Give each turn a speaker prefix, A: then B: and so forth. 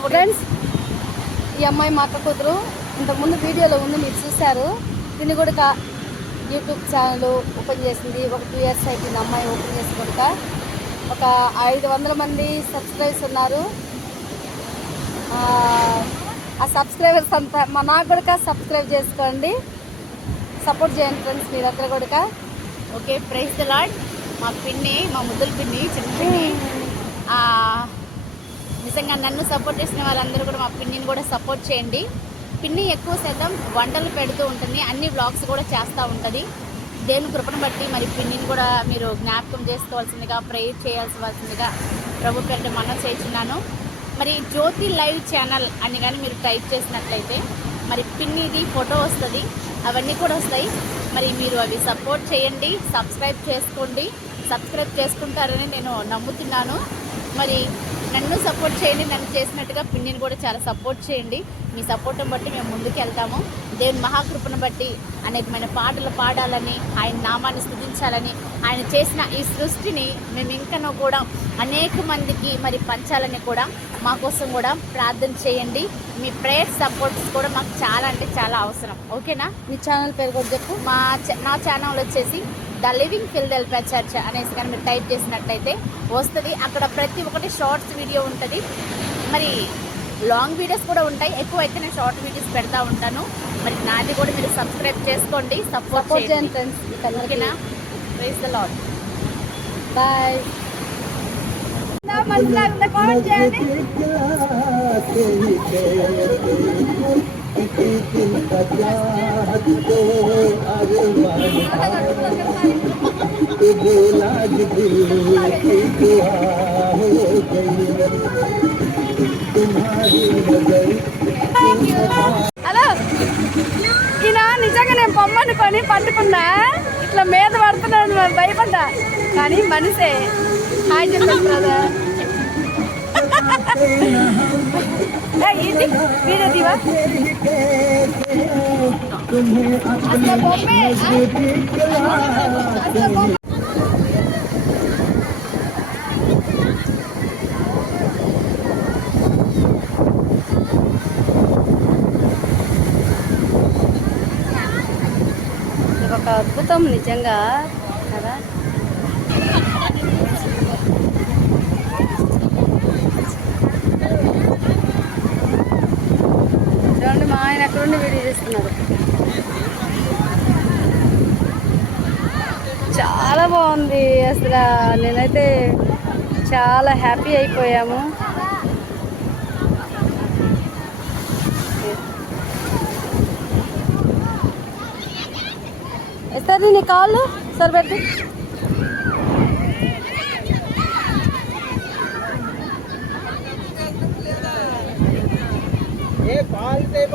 A: Friends ఈ అమ్మాయి మా అక్క కూతురు ఇంతకుముందు వీడియోలో ఉంది మీరు చూశారు. దీన్ని కూడా యూట్యూబ్ ఛానల్ ఓపెన్ చేసింది. ఒక టూ ఇయర్స్ అయిపోయింది అమ్మాయి ఓపెన్ చేసి కూడా. ఒక ఐదు వందల మంది సబ్స్క్రైబర్స్ ఉన్నారు. ఆ, సబ్స్క్రైబర్స్ అంతా మా నాకు కూడా సబ్స్క్రైబ్ చేసుకోండి. సపోర్ట్ చేయండి ఫ్రెండ్స్ మీరందరూ కూడా.
B: ఓకే ప్రైజ్ ద లాడ్ మా పిన్ని మా ముద్దుల పిన్ని చిన్న పిన్ని. ఆ, నిజంగా నన్ను సపోర్ట్ చేసిన వాళ్ళందరూ కూడా మా పిన్నిని కూడా సపోర్ట్ చేయండి. పిన్ని ఎక్కువ శాతం వంటలు పెడుతూ ఉంటుంది. అన్ని బ్లాగ్స్ కూడా చేస్తూ ఉంటుంది. దేవుని కృపను బట్టి మరి పిన్నిని కూడా మీరు జ్ఞాపకం చేసుకోవాల్సిందిగా ప్రేయర్ చేయాల్సిందిగా ప్రభు పేరు మనం చేస్తున్నాను. మరి జ్యోతి లైవ్ ఛానల్ అని కానీ మీరు టైప్ చేసినట్లయితే మరి పిన్నిది ఫోటో వస్తుంది. అవన్నీ కూడా వస్తాయి. మరి మీరు అవి సపోర్ట్ చేయండి. సబ్స్క్రైబ్ చేసుకోండి. సబ్స్క్రైబ్ చేసుకుంటారని నేను నమ్ముతున్నాను. మరి నన్ను సపోర్ట్ చేయండి నన్ను చేసినట్టుగా పిన్నిని కూడా చాలా సపోర్ట్ చేయండి. మీ సపోర్ట్ని బట్టి మేము ముందుకు వెళ్తాము. దేవుని మహాకృపను బట్టి అనేకమైన పాటలు పాడాలని ఆయన నామాన్ని స్థుతించాలని ఆయన చేసిన ఈ సృష్టిని మేము ఇంకనూ కూడా అనేక మందికి మరి పంచాలని కూడా మా కోసం కూడా ప్రార్థన చేయండి. మీ ప్రేయర్ సపోర్ట్స్ కూడా మాకు చాలా అంటే చాలా అవసరం. ఓకేనా
A: మీ ఛానల్ పేరు కూడా చెప్పు.
B: మా నా ఛానల్ వచ్చేసి ద లివింగ్ ఫిల్డెల్ఫా చర్చ్ అనేసి కానీ మీరు టైప్ చేసినట్లయితే వస్తుంది. అక్కడ ప్రతి ఒక్కటి షార్ట్స్ వీడియో ఉంటుంది. మరి లాంగ్ వీడియోస్ కూడా ఉంటాయి. ఎక్కువ అయితే నేను షార్ట్ వీడియోస్ పెడతా ఉంటాను. మరి నాది కూడా మీరు సబ్స్క్రైబ్ చేసుకోండి. సపోర్ట్
A: చేయండి
B: ఓకేనా? Praise the lord
A: bye hello ఈయన నిజంగా నేను పొమ్మనుకొని పట్టుకున్నా ఇట్లా మీద పడుతున్నాడు మరి భయపడ్డా కానీ మనిషే హాయ్ చెప్పాను బ్రదర్ ఇది వీడియో దివా అసలు బొమ్మే అసలు అద్భుతం నిజంగా కదా? చూడండి మా ఆయన ఎక్కడుండి వీడియో చేస్తున్నారు చాలా బాగుంది అసలు. నేనైతే చాలా హ్యాపీ అయిపోయాము. इस तरह निकाल लो
C: सर बैठे। ये बाल दे